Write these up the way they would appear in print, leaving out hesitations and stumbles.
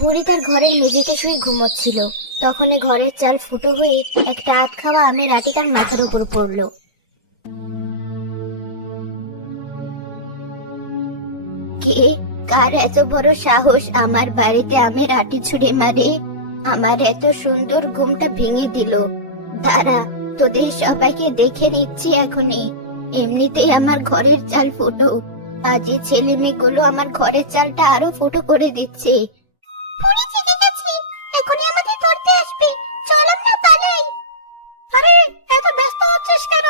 বুড়ি তার ঘরের মেঝেতে শুয়ে ঘুমোচ্ছিল। তখনই ঘরের চাল ফুটো হয়ে একটা আধ খাওয়া আমের আটি তার মাথার উপর পড়লো। কে, কার এত বড় সাহস আমার বাড়িতে আমের আটি ছুঁড়ে মারে? আমার এত সুন্দর ঘুমটা ভেঙে দিল। দাঁড়া, তোদের সবাইকে দেখে নিচ্ছি এখনই। এমনিতেই আমার ঘরের চাল ফুটো, আজ এই ছেলে মেয়েগুলো আমার ঘরের চালটা আরো ফুটো করে দিচ্ছে। বুড়ি জেগে গেছে, এখনই আমাদের ধরতে আসবে। চল আমরা পালাই। আরে, এত ব্যস্ত হচ্ছিস কেন?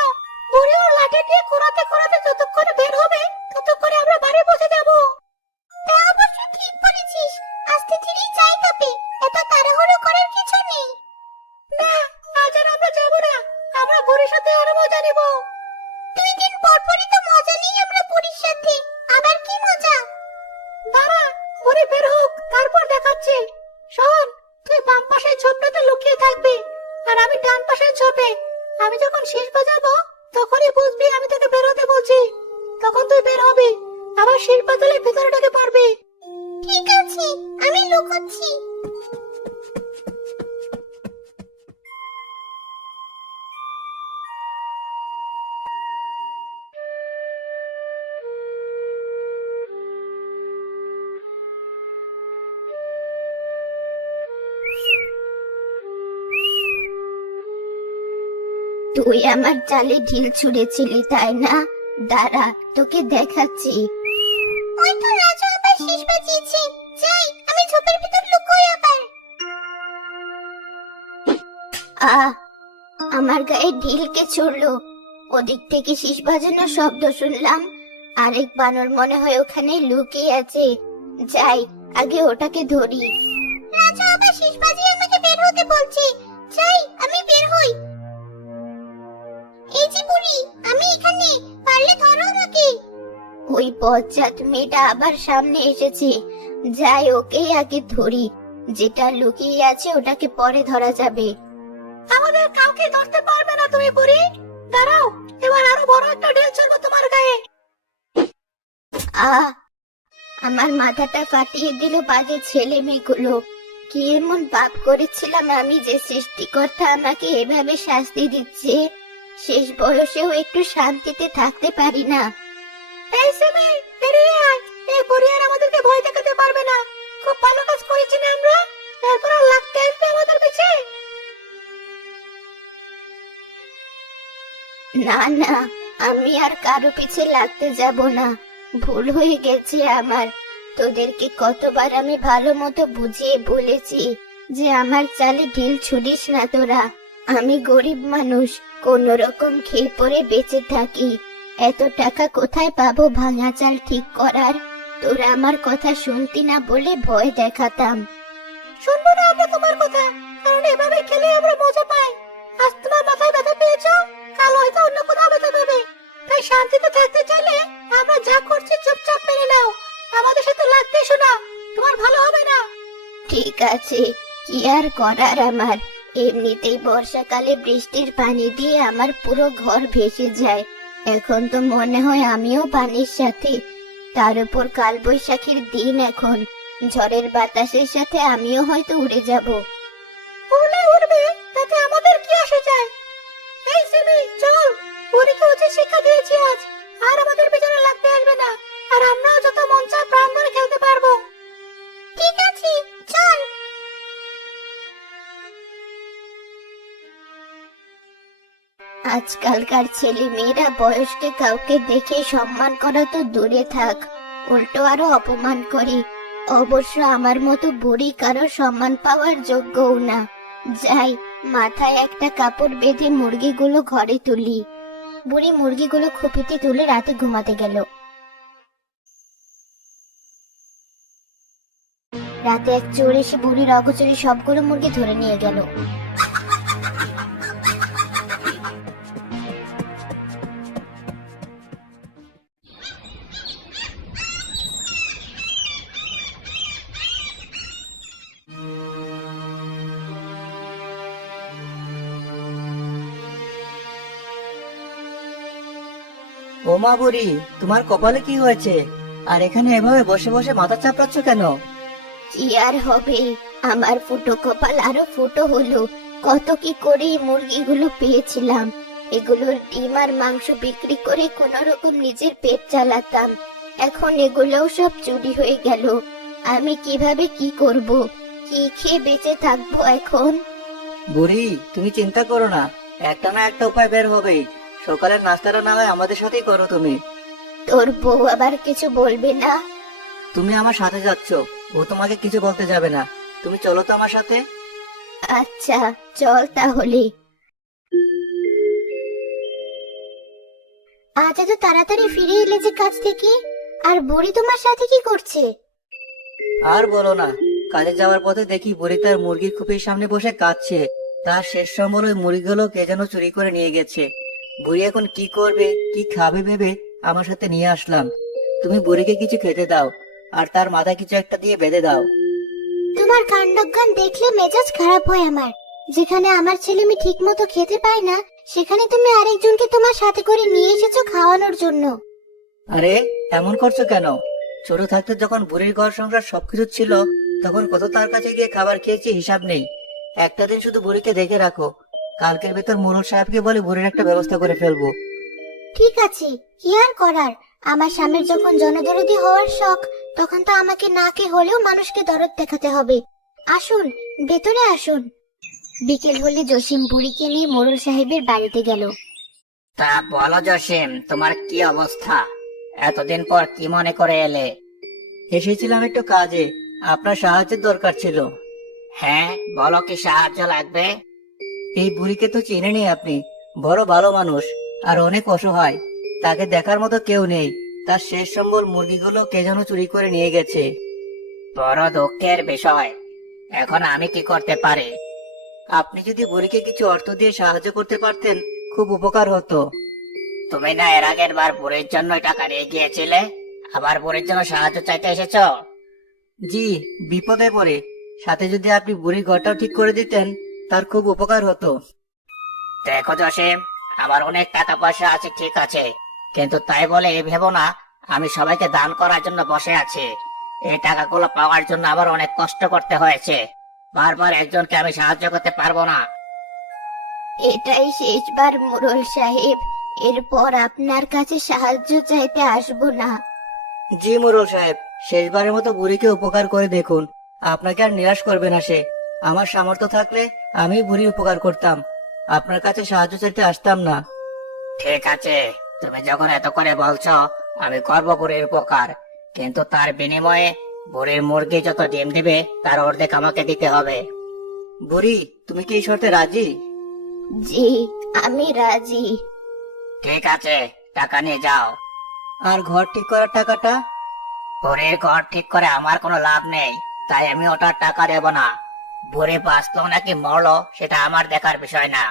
বুড়ি ওর লাঠি দিয়ে কুড়াতে কুড়াতে যতক্ষণ বের হবে ততক্ষণে আমরা বাড়ি পৌঁছে যাব। তা অবশ্য ঠিক বলেছিস, আস্তে ধীরেই যাই তবে, এত তাড়াহুড়ো করার কিছু নেই। না, আজ আর আমরা যাব না, আমরা বুড়ির সাথে আরো মজা নেব। 2 দিন পর পরই তো মজা নেই আমরা বুড়ির সাথে, আবার কি মজা? দাঁড়া, বুড়ি বের হোক, তারপর দেখাচ্ছি। শোন, তুই বাম পাশের ঝোপটাতে লুকিয়ে থাকবি, আর আমি ডান পাশের ঝোপে। আমি যখন শেষ বাজাবো তখনই বুঝবি আমি তোকে বের হতে বলছি। তখন তুই বের হবি, আবার শেষ বাজালে ভেতরে ঢুকে পড়বি। ঠিক আছে, আমি লুকোচ্ছি। তুই আমার চালে ঢিল ছুঁড়েছিলি তাই না? দাঁড়া, তোকে দেখাচ্ছি। ওই তো রাজু আবার শেষ বাজিয়েছে। যাই, আমি ঝোপের ভিতর লুকোই আবার। আহ, আমার গায়ে ঢিল কে ছুড়লো? ওদিক থেকে শীষ বাজানোর শব্দ শুনলাম। আরেক বানর মনে হয় ওখানে লুকিয়ে আছে। যাই, আগে ওটাকে ধরি। রাজু আবার শীষ বাজিয়ে আমাকে বের হতে বলছে। যাই, আমি বের হই। এই যে বুড়ি, আমি এখানে, পারলে ধরো আমাকে। ওই বজ্জাত মেয়েটা আবার সামনে এসেছে। যাই, ওকে আগে ধরি। যেটা লুকিয়ে আছে ওটাকে পরে ধরা যাবে। আমাদের কাউকে ধরতে পারবে না তুমি বুড়ি। দাঁড়াও, এবার আরো বড় একটা ঢিল ছুড়বো তোমার গায়ে। আহ, আমার মাথাটা ফাটিয়ে দিল বাজে ছেলে মেয়েগুলো। কি এমন পাপ করেছিলাম আমি যে সৃষ্টিকর্তা আমাকে এভাবে শাস্তি দিচ্ছে? শেষ বয়সেও একটু শান্তিতে থাকতে পারি না। এই সেমি, বেরিয়ে আয়। এই বুড়ি আর আমাদেরকে ভয় দেখাতে পারবে না। খুব ভালো কাজ করেছি না আমরা? এরপর আর লাগতে আসবে আমাদের পিছে? না না, আমি আর কারো পিছে লাগতে যাব না। ভুল হয়ে গেছে আমার। তোদেরকে কতবার আমি ভালো মতো বুঝিয়ে বলেছি যে আমার চালে ঢিল ছুড়িস না তোরা। আমি গরিব মানুষ, কোন রকম খেয়ে পরে বেঁচে থাকি। এত টাকা কোথায় পাবো ভাঙা চাল ঠিক করার? তোরা আমার কথা শুনতি না বলে ভয় দেখাতাম। শুনবো না আমরা তোমার কথা, কারণ এভাবে খেলে আমরা মজা পাই। আজ তোমার মাথায় ব্যথা পেয়েছো, কাল হয়তো অন্য কোথাও ব্যথা পাবে। তাই শান্তিতে থাকতে চাইলে আমরা যা করছি চুপচাপ মেনে নাও। আমাদের সাথে লাগতে এসো না, তোমার ভালো হবে না। ঠিক আছে, কি আর করার আমার। এমনিতেই বর্ষাকালে বৃষ্টির পানি দিয়ে আমার পুরো ঘর ভেসে যায়। এখন তো মনে হয় আমিও পানির সাথে। তার উপর কালবৈশাখীর দিন এখন, ঝড়ের বাতাসের সাথে আমিও হয়তো উড়ে যাব। উড়লে উড়বে, তাতে আমাদের কি আসে যায়? এই সিমি, চল, বুড়িকে উচিত শিক্ষা দিয়েছি আজ। আর আমাদের পেছনে লাগতে আসবে না, আর আমরাও যত মন চায় প্রাণ ভরে খেলতে পারবো। ঠিক আছে, চল। আজকালকার ছেলে মেয়েরা বয়স্কে কাউকে দেখে সম্মান করা তো দূরে থাক, উল্টো আরো অপমান করে। অবশ্য আমার মতো বুড়ি কারো সম্মান পাওয়ার যোগ্যও না। যাই, মাথায় একটা কাপড় বেঁধে মুরগিগুলো ঘরে তুলি। বুড়ি মুরগিগুলো খুপিতে তুলে রাতে ঘুমাতে গেল। রাতে এক চোর এসে বুড়ির অগোচরে সবগুলো মুরগি ধরে নিয়ে গেল। ও মা বুড়ি, তোমার কপালে কি হয়েছে? আর এখানে এভাবে বসে বসে মাথা চাপড়াচ্ছ কেন? কি আর হবে, আমার ফুটো কপাল আরো ফুটো হলো। কত কি করে এই মুরগিগুলো পেয়েছিলাম, এগুলোর ডিম আর মাংস বিক্রি করে কোনো রকম নিজের পেট চালাতাম। এখন এগুলোও সব চুরি হয়ে গেল। আমি কিভাবে কি করব, কি খেয়ে বেঁচে থাকবো এখন? বুড়ি, তুমি চিন্তা করো না, একটা না একটা উপায় বের হবেই। সকালের নাস্তাটা না হয় আমাদের সাথেই করো তুমি। তোর বউ আবার কিছু বলবে না? তুমি আমার সাথে যাচ্ছ, ও তোমাকে কিছু বলতে যাবে না। তুমি চলো তো আমার সাথে। আচ্ছা, চল তাহলে। আজ এত তাড়াতাড়ি ফিরে এলে যে কাজ থেকে, আর বুড়ি তোমার সাথে কি করছে? আর বলো না, কাজে যাওয়ার পথে দেখি বুড়ি তার মুরগির খুপির সামনে বসে কাঁদছে। তার শেষ সম্বল ওই মুরগিগুলো কে যেন চুরি করে নিয়ে গেছে। বুড়ি এখন কি করবে, কি খাবে ভেবে আমার সাথে নিয়ে আসলাম। তুমি বুড়িকে কিছু খেতে দাও, আর তার মাথায় কিছু একটা দিয়ে বেঁধে দাও। তোমার কাণ্ডজ্ঞান দেখলে মেজাজ খারাপ হয় আমার। যেখানে আমার ছেলে মেয়ে ঠিক মতো খেতে পায় না, সেখানে তুমি আরেকজনকে তোমার সাথে করে নিয়ে এসেছো খাওয়ানোর জন্য। আরে, এমন করছো কেন? ছোট থাকতে যখন বুড়ির ঘর সংসার সবকিছু ছিল, তখন কত তার কাছে গিয়ে খাবার খেয়েছি হিসাব নেই। একটা দিন শুধু বুড়িকে দেখে রাখো, কালকের ভেতর মোড়ল সাহেবকে বলে বুড়ির একটা ব্যবস্থা করে ফেলবো। ঠিক আছে, কি আর করার। আমার স্বামীর যখন জনদরদি হওয়ার শখ, তখন তো আমাকে না কে হলেও মানুষকে দরদ দেখাতে হবে। আসুন, ভেতরে আসুন। বিকেল হলে জসিম বুড়িকে নিয়ে মোড়ল সাহেবের বাড়িতে গেল। তা বলো জসিম, তোমার কি অবস্থা? এতদিন পর কি মনে করে এলে? এসেছিলাম একটু কাজে, আপনার সাহায্যের দরকার ছিল। হ্যাঁ, বলো কি সাহায্য লাগবে? এই বুড়িকে তো চেনেনি আপনি, বড় ভালো মানুষ আর অনেক অসহায়। তাকে দেখার মতো কেউ নেই। তার শেষ সম্বল মুরগিগুলো কে যেন চুরি করে নিয়ে গেছে। বড় দুঃখের বিষয়। এখন আমি কি করতে পারি? আপনি যদি বুড়িকে কিছু অর্থ দিয়ে সাহায্য করতে পারতেন, খুব উপকার হতো। তুমি না এর আগের বার বুড়ির জন্য টাকা নিয়ে গিয়েছিলে, আবার বুড়ির জন্য সাহায্য চাইতে এসেছো? জি, বিপদে পড়ে। সাথে যদি আপনি বুড়ির ঘরটাও ঠিক করে দিতেন, তার খুব উপকার হতো। দেখো জসিম, আমার অনেক টাকা পয়সা আছে ঠিক আছে, কিন্তু তাই বলে এই ভেবো না আমি সবাইকে দান করার জন্য বসে আছি। এই টাকাগুলো পাওয়ার জন্য আবার অনেক কষ্ট করতে হয়েছে। বারবার একজনকে আমি সাহায্য করতে পারবো না। এটাই শেষবার মোড়ল সাহেব, এরপর আপনার কাছে সাহায্য চাইতে আসবো না। জি মোড়ল সাহেব, শেষবারের মতো বুড়িকে উপকার করে দেখুন। আপনাকে আর নিরাশ করবে না সে। আমার সামর্থ্য থাকলে আমি বুড়ির উপকার করতাম, আপনার কাছে সাহায্য চাইতে আসতাম না। ঠিক আছে, তুমি যখন এত করে বলছো, আমি করবো বুড়ির উপকার, কিন্তু তার বিনিময়ে বুড়ির মুরগি যত ডিম দিবে তার অর্ধেক আমাকে দিতে হবে। বুড়ি, তুমি কি এই শর্তে রাজি? জি, আমি রাজি। ঠিক আছে, টাকা নিয়ে যাও। আর ঘর ঠিক করার টাকাটা? বুড়ির ঘর ঠিক করে আমার কোনো লাভ নেই, তাই আমি ওটার টাকা দেব না। বুড়ি বাঁচলো নাকি মরলো সেটা আমার দেখার বিষয় না।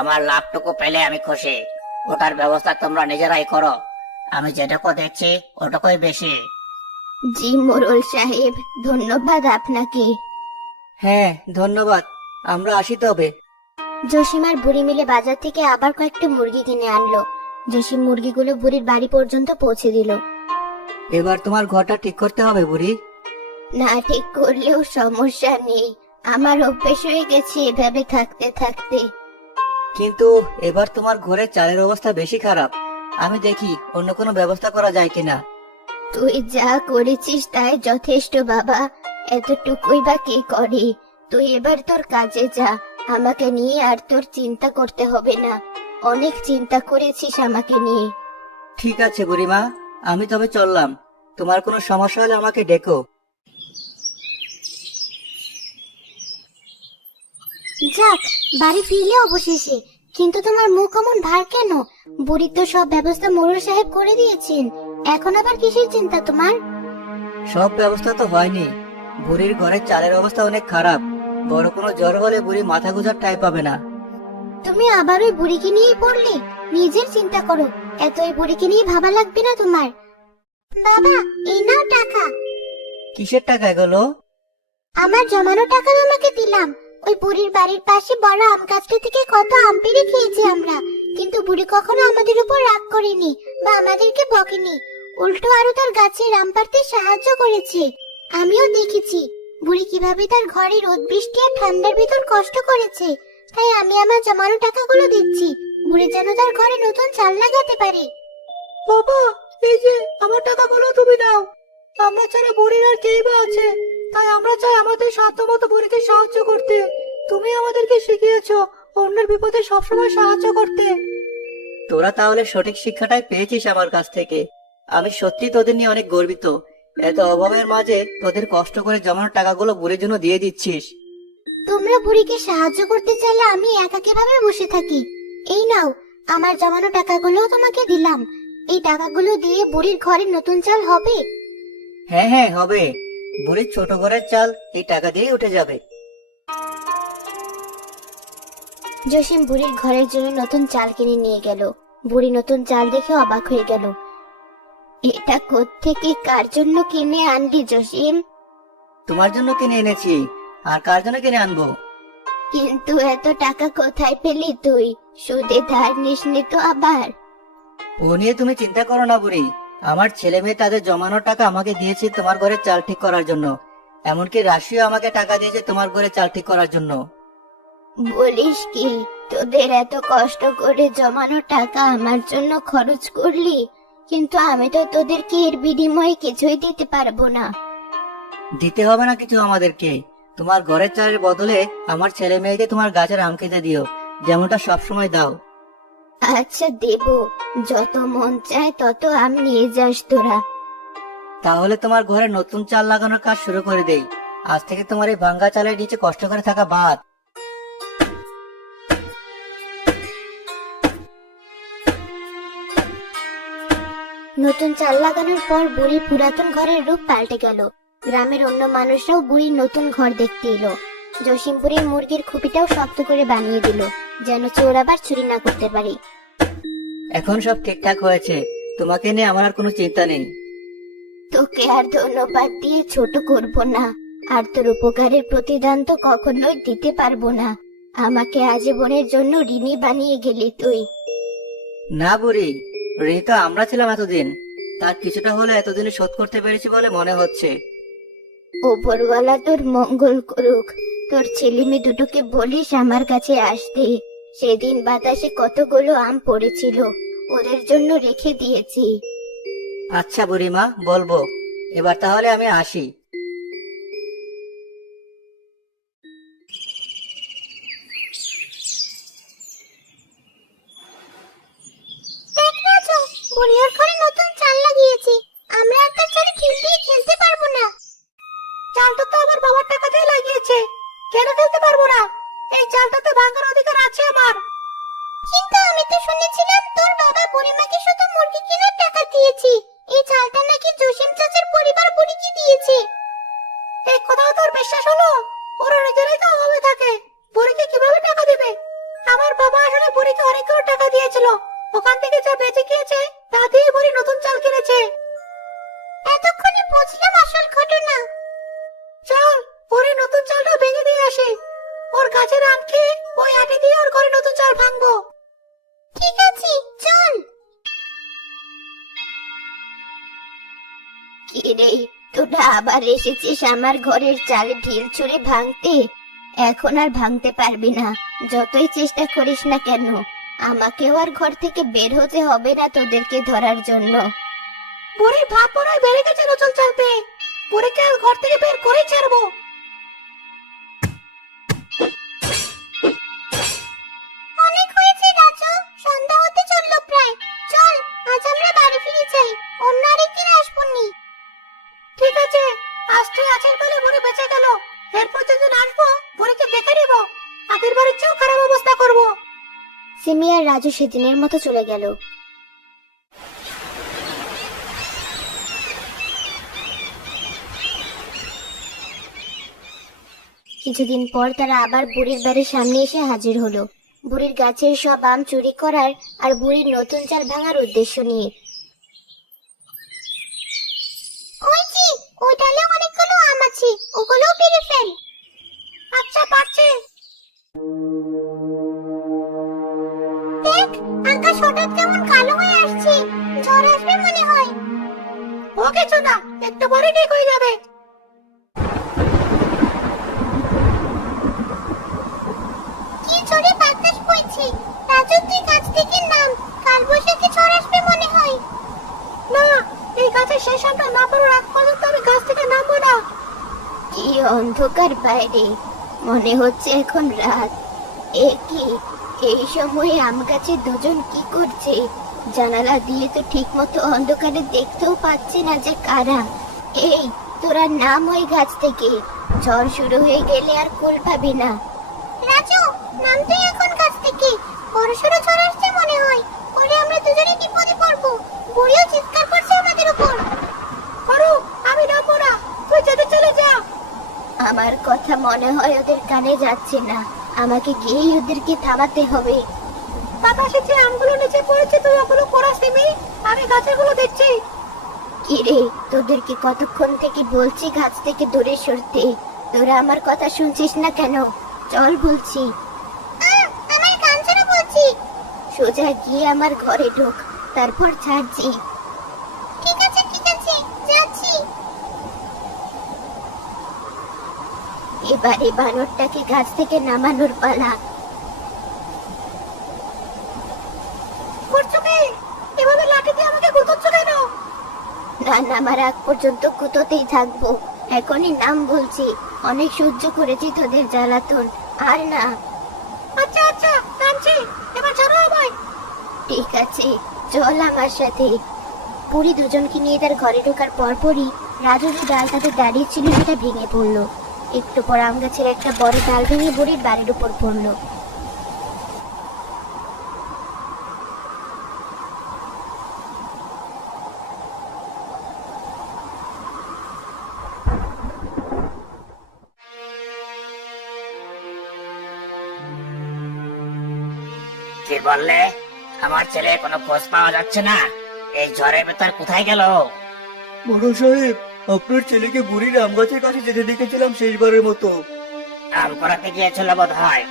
আমার লাভটুকু পেলে আমি খুশি। ওটার ব্যবস্থা তোমরা নিজেরাই করো। আমি যেটুকু দেখছি ওটুকুই বেশি। জি মোড়ল সাহেব, ধন্যবাদ আপনাকে। হ্যাঁ, ধন্যবাদ। আমরা আসি তবে। জসিম আর বুড়ি মিলে বাজার থেকে আবার কয়েকটা মুরগি কিনে আনলো। জসিম মুরগিগুলো বুড়ির বাড়ি পর্যন্ত পৌঁছে দিল। এবার তোমার ঘরটা ঠিক করতে হবে বুড়ি। না ঠিক করলেও সমস্যা নেই, আমার অভ্যেস হয়ে গেছে এভাবে থাকতে থাকতে। কিন্তু এবার তোমার ঘরের চালের অবস্থা বেশি খারাপ। আমি দেখি অন্য কোনো ব্যবস্থা করা যায় কিনা। তুই যা করেছিস তাই যথেষ্ট বাবা, এতটুকুই বা কে করে। তুই এবার তোর কাজে যা, আমাকে নিয়ে আর তোর চিন্তা করতে হবে না। অনেক চিন্তা করেছিস আমাকে নিয়ে। ঠিক আছে বুড়িমা, আমি তবে চললাম। তোমার কোনো সমস্যা হলে আমাকে ডেকো। যাক, বাড়ি ফিরলে অবশেষে। কিন্তু তোমার মুখ অমন ভার কেন? বুড়ির তো সব ব্যবস্থা মোড়ল সাহেব করে দিয়েছেন, এখন আবার কিসের চিন্তা তোমার? সব ব্যবস্থা তো হয়নি। বুড়ির ঘরের চালের অবস্থা অনেক খারাপ। বড় কোনো জ্বর হলে বুড়ি মাথা গোজার ঠাঁই পাবে না। তুমি আবার ওই বুড়িকে নিয়ে পড়লে? নিজের চিন্তা করো, এত ওই বুড়িকে নিয়ে ভাবা লাগবে না তোমার। বাবা, এই নাও টাকা। কিসের টাকা এগুলো? আমার জমানো টাকা তোমাকে দিলাম। ওই বুড়ির বাড়ির পাশে বড় আম গাছটা থেকে কত আম পেড়ে খেয়েছি আমরা, কিন্তু বুড়ি কখনো আমাদের উপর রাগ করেনি বা আমাদেরকে বকেনি। উল্টো আরো তার গাছের আম পাড়তে সাহায্য করেছে। আমিও দেখেছি বুড়ি কিভাবে তার ঘরে রোদ বৃষ্টি আর ঠান্ডার ভিতর কষ্ট করেছে, তাই আমি আমার জমানো টাকাগুলো দিচ্ছি। বুড়ি যেন তার ঘরে নতুন চাল লাগাতে পারে। বাবা, এই যে আমার টাকাগুলো তুমি নাও। আমরা ছাড়া বুড়ির আর কেই বা আছে, তাই আমরা চাই আমাদের সাধ্যমতো বুড়িকে সাহায্য করতে। তুমি আমাদেরকে শিখিয়েছো অন্যের বিপদে সবসময় সাহায্য করতে। তোরা তাহলে সঠিক শিক্ষাটাই পেয়েছিস আমার কাছ থেকে। আমি সত্যি তোদের নিয়ে অনেক গর্বিত। এত অভাবের মাঝে তোদের কষ্ট করে জমানো টাকাগুলো বুড়ির জন্য দিয়ে দিচ্ছিস। তোমরা বুড়িকে সাহায্য করতে চাইলে আমি একা কিভাবে বসে থাকি? এই নাও, আমার জমানো টাকাগুলো তোমাকে দিলাম। এই টাকাগুলো দিয়ে বুড়ির ঘরে নতুন চাল হবে। হ্যাঁ হ্যাঁ, হবে। বুড়ির ছোট ঘরের চাল এই টাকা দিয়েই উঠে যাবে। জসিম বুড়ির ঘরের জন্য নতুন চাল কিনে নিয়ে গেল। বুড়ি নতুন চাল দেখে অবাক হয়ে গেল। এটা কোত্থেকে কার জন্য কিনে আনলি জসিম? তোমার জন্য কিনে এনেছি, আর কার জন্য কিনে আনবো? কিন্তু এত টাকা কোথায় পেলি তুই? সুদে ধার নিসনি তো আবার? ও নিয়ে তুমি চিন্তা করো না বুড়ি। আমার ছেলে মেয়ে তাদের জমানো টাকা আমাকে দিয়েছে তোমার ঘরে চাল ঠিক করার জন্য। এমনকি রাশিও আমাকে টাকা দিয়েছে তোমার ঘরে চাল ঠিক করার জন্য। বলিস কি, তোদের এত কষ্ট করে জমানো টাকা আমার জন্য খরচ করলি, কিন্তু আমি তো তোদেরকে এর বিনিময়ে কিছুই দিতে পারবো না। দিতে হবে না কিছু আমাদেরকে। তোমার ঘরের চালের বদলে আমার ছেলে মেয়েকে তোমার গাছের আম খেতে দিও, যেমনটা সবসময় দাও। আচ্ছা দেব, যত মন চায় তত আম নিয়ে যাস তোরা। তাহলে তোমার ঘরে নতুন চাল লাগানোর কাজ শুরু করে দেই। আজ থেকে তোমার এই ভাঙ্গা চালের নিচে কষ্ট করে থাকা বাদ। নতুন চাল লাগানোর পর বুড়ির পুরাতন ঘরের রূপ পাল্টে গেল। গ্রামের অন্য মানুষরাও বুড়ির নতুন ঘর দেখতে এলো। জসিম বুড়ির মুরগির খুপিটাও শক্ত করে বানিয়ে দিল, যেন চোর আবার চুরি না করতে পারে। এখন সব ঠিকঠাক হয়েছে, তোমাকে নিয়ে আমার আর কোনো চিন্তা নেই। তোকে আর ধন্যবাদ দিয়ে ছোট করব না, আর তোর উপকারের প্রতিদান তো কখনোই দিতে পারবো না। আমাকে আজীবনের জন্য ঋণী বানিয়ে গেলি তুই। না বুড়ি, ঋণী তো আমরা ছিলাম এতদিন, তার কিছুটা হলে এতদিনে শোধ করতে পেরেছি বলে মনে হচ্ছে। ওপরওয়ালা তোর মঙ্গল করুক। তোর ছেলে মেয়ে দুটোকে বলিস আমার কাছে আসতে। সেদিন বাতাসে কতগুলো আম পড়েছিল, ওদের জন্য রেখে দিয়েছি। আচ্ছা বুড়িমা, বলবো। এবার তাহলে আমি আসি। বুড়িয়ার ঘরে নতুন চাল লাগিয়েছি, আমরা আর তার চালে ঢিল দিয়ে খেলতে পারবো না। চালটা তো আমার বাবার টাকাতেই লাগিয়েছে, কেন খেলতে পারবো না? এই চালটাতে ভাঙার অধিকার আছে আমার। কিন্তু আমি তো শুনেছিলাম তোর বাবা বুড়িমাকে শুধু মুরগি কেনার টাকা দিয়েছি। এই চালটা নাকি জসিম চাচার পরিবার বুড়িকে দিয়েছে। এই কথাও তোর বিশ্বাস হলো? ওরা নিজেরাই তো অভাবে থাকে, বুড়িকে কিভাবে টাকা দিবে? আমার বাবা আসলে বুড়িকে অনেকগুলো টাকা দিয়েছিল, ওখান থেকে যা বেঁচে গিয়েছে তা দিয়ে বুড়ি নতুন চাল কিনেছে। এতক্ষণে বুঝলাম আসল ঘটনা। চল, বুড়ি নতুন চালটা ভেঙে দিয়ে আসি। ওর গাছের আম খেয়ে ওই আটি দিয়ে ওর ঘরে নতুন চাল ভাঙবো। ঠিক আছে, চল। কি রে, তোরা আবার এসেছিস আমার ঘরের চালে ঢিল ছুঁড়ে ভাঙতে? এখন আর ভাঙতে পারবি না, যতই চেষ্টা করিস না কেন। আমাকেও আর ঘর থেকে বের হতে হবে না তোদেরকে ধরার জন্য। বুড়ির ভাত পড়ায় বেড়ে গেছে নতুন চাল পেয়ে। বুড়িকে আজ ঘর থেকে বের করেই ছাড়বো। অনেক হয়েছে রাজু, সন্ধ্যা হতে চললো প্রায়। চল, আজ আমরা বাড়ি ফিরে যাই, অন্য আরেকদিন আসবনি। ঠিক আছে, আজ তুই আছিস বলে বুড়ি বেঁচে গেল। এরপর যেদিন আসবো বুড়িকে দেখে নিব, আগের বারের চেয়েও খারাপ অবস্থা করবো। সিমি আর রাজু সেদিনের মতো চলে গেল। কিছুদিন পর তারা আবার বুড়ির বাড়ির সামনে এসে হাজির হলো, বুড়ির গাছের সব আম চুরি করার আর বুড়ির নতুন চাল ভাঙার উদ্দেশ্য নিয়ে। ওই যে ওই ডালে অনেকগুলো আম আছে, ওগুলোও পেড়ে ফেল। আচ্ছা, পারছি। দেখ, আকাশ হঠাৎ কেমন কালো হয়ে আসছে, ঝড় আসবে মনে হয়। ও কিছু না, একটু পরে ঠিক হয়ে যাবে। জোরে বাতাস বইছে। রাজু, তুই গাছ থেকে নাম, কাল বৈশাখী ঝড় আসবে মনে হয়। না, এই গাছের শেষ আমরা না পড়ার আগ পর্যন্ত আমি গাছ থেকে নামবো না। কি অন্ধকার বাইরে, মনে হচ্ছে এখন রাত। এ কি, এই সময়ে আম গাছে দুজন কি করছে? জানালা দিয়ে তো ঠিক মতো অন্ধকারে দেখতেও পাচ্ছি না যে কারা। এই, তোরা নাম ওই গাছ থেকে, ঝড় শুরু হয়ে গেলে আর কুল পাবি না। রাজু, নাম তুই এখন গাছ থেকে, বড়সড় ঝড় আসছে মনে হয়। পরে আমরা দুজনে বিপদে পড়বো। বুড়িও চিৎকার করছে আমাদের উপর। করো, আমি নামবো না, তুই যেতে চলে যা। আমার কথা মনে হয় ওদের কানে যাচ্ছে না। আমাকে গিয়েই ওদেরকে থামাতে হবে। বাতাসে যে আমগুলো নিচে পড়েছে তুই ওগুলো কোরাস নিবি, আমি গাছগুলো দেখছি। কিরে, তোদেরকে কতক্ষণ থেকে বলছি গাছ থেকে দূরে সরতে, তোরা আমার কথা শুনছিস না কেন? চল বলছি। আমার কান ছাড়া বলছি। সোজা গিয়ে আমার ঘরে ঢোক, তারপর ছাড়ছি। ঠিক আছে ঠিক আছে, যাচ্ছি। এবারে বানরটাকে গাছ থেকে নামানোর পালা। করছো কি? এভাবে লাঠি দিয়ে আমাকে গুঁতোচ্ছ কেন? না, নামার আগ পর্যন্ত গুঁতোতেই থাকবো। এখনই নাম বলছি, অনেক সহ্য করেছি তোদের জ্বালাতন, আর না। আচ্ছা আচ্ছা, নামছি, এবার ছাড়ো আমায়। ঠিক আছে, চল আমার সাথে। বুড়ি দুজনকে নিয়ে তার ঘরে ঢোকার পরপরই রাজু যে ডালটাতে দাঁড়িয়ে ছিল সেটা ভেঙে পড়লো। একটু পর আম গাছের একটা বড় ডাল ভেঙে বুড়ির বাড়ির উপর পড়লো। কি বললে? আমার ছেলে কোনো খোঁজ পাওয়া যাচ্ছে না। এই ঝড়ের ভেতর কোথায় গেল? বড় সাহেব, আপনার ছেলেকে বুড়ির আম গাছের কাছে যেতে দেখেছিলাম শেষবারের মতো। আম করাতে গিয়েছিল বোধ হয়।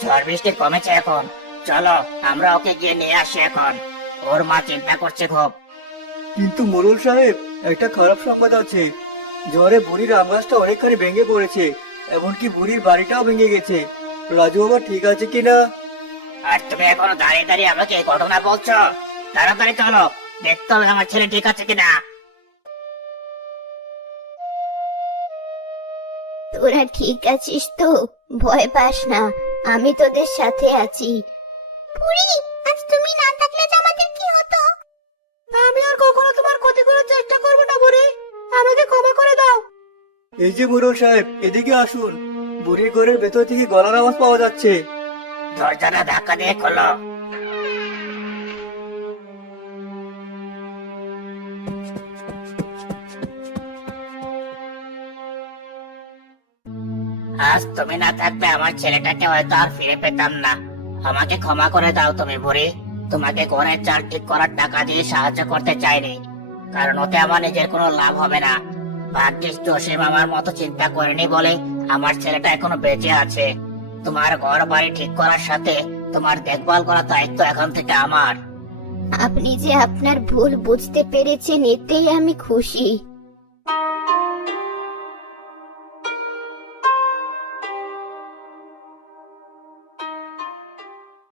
ঝড় বৃষ্টি কমেছে এখন, চলো আমরা ওকে গিয়ে নিয়ে আসি এখন। ওর মা চিন্তা করছে খুব। কিন্তু মোড়ল সাহেব, একটা খারাপ সংবাদ আছে। ঝড়ে বুড়ির আম গাছটা অনেকখানি ভেঙে পড়েছে, এমনকি বুড়ির বাড়িটাও ভেঙে গেছে। রাজু বাবা ঠিক আছে কিনা? আর তুমি এখনো দাঁড়িয়ে দাঁড়িয়ে আমাকে এই ঘটনা বলছো? তাড়াতাড়ি চলো, দেখতে হবে আমার ছেলে ঠিক আছে কিনা। তোরা ঠিক আছিস তো? ভয় পাস না, আমি তোদের সাথে আছি। বুড়ি, আজ তুমি না থাকলে যে আমাদের কি হতো? আমি আর কখনো তোমার ক্ষতি করার চেষ্টা করব না বুড়ি, আমাকে ক্ষমা করে দাও। এই যে মোড়ল সাহেব, এদিকে আসুন। বুড়ির ঘরের ভেতর থেকে গলার আওয়াজ পাওয়া যাচ্ছে। দরজাটা ধাক্কা দিয়ে খোলো। আজ তুমি না থাকলে আমার ছেলেটাকে হয়তো আর ফিরে পেতাম না। আমাকে ক্ষমা করে দাও তুমি বুড়ি। তোমাকে ঘরের চাল ঠিক করার টাকা দিয়ে সাহায্য করতে চাইনি, কারণ ওতে আমার নিজের কোনো লাভ হবে না। ভাগ্যিস জসিম আমার মতো চিন্তা করেনি বলে আমার ছেলেটা এখনো বেঁচে আছে। তোমার ঘর বাড়ি ঠিক করার সাথে তোমার দেখভাল করার দায়িত্ব এখন থেকে আমার। আপনি যে আপনার ভুল বুঝতে পেরেছেন, এতেই আমি খুশি।